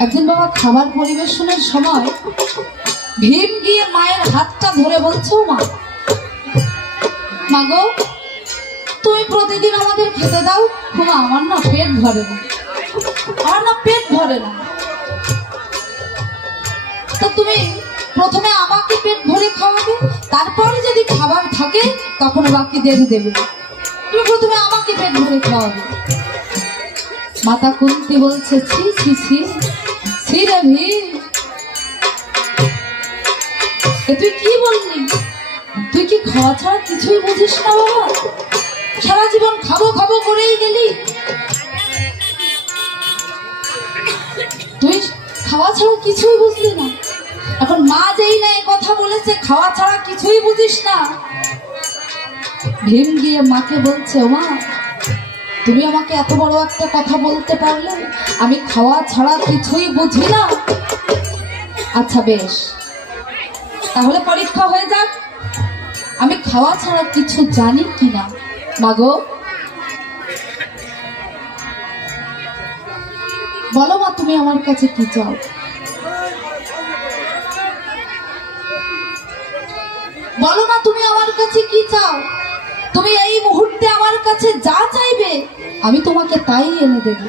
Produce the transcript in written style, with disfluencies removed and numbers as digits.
একদিন বাবা খাবার পরিবেশনের সময় ভীম গিয়ে মায়ের হাতটা ধরে বলছো, মা মাগো তুমি প্রতিদিন আমাদের খেতে দাও। মা আমার না পেট ভরে না, আমার না পেট ভরে না। তো তুমি প্রথমে আমাকে পেট ভরে খাওয়াবে, তারপরে যদি খাবার থাকে তখন বাকিদের দেবে। তুমি প্রথমে আমাকে পেট ভরে খাওয়াবে। মাতা কুন্তি বলছে, ছি ছি ছি ছি রে ভীম, তুই কি বললি? তুই কি খাওয়া ছাড়া কিছুই বুঝিস না বাবা? সারা জীবন খাবো খাবো করেই গেলি। তুই খাওয়া ছাড়া কিছুই বুঝলি না। এখন মা যেই না এই কথা বলেছে, খাওয়া ছাড়া কিছুই বুঝিস না। ভীম গিয়ে মাকে বলছে, মা তুমি আমাকে এত বড় একটা কথা বলতে পারলে, আমি খাওয়া ছাড়া কিছুই বুঝি না। আচ্ছা বেশ, তাহলে পরীক্ষা হয়ে যাক, আমি খাওয়া ছাড়া কিছু জানি কিনা। মাগো বলো মা, তুমি আমার কাছে কি চাও? বলো না তুমি আমার কাছে কি চাও? তুমি এই মুহূর্তে আমার কাছে যা চাইবে আমি তোমাকে তাই এনে দেব।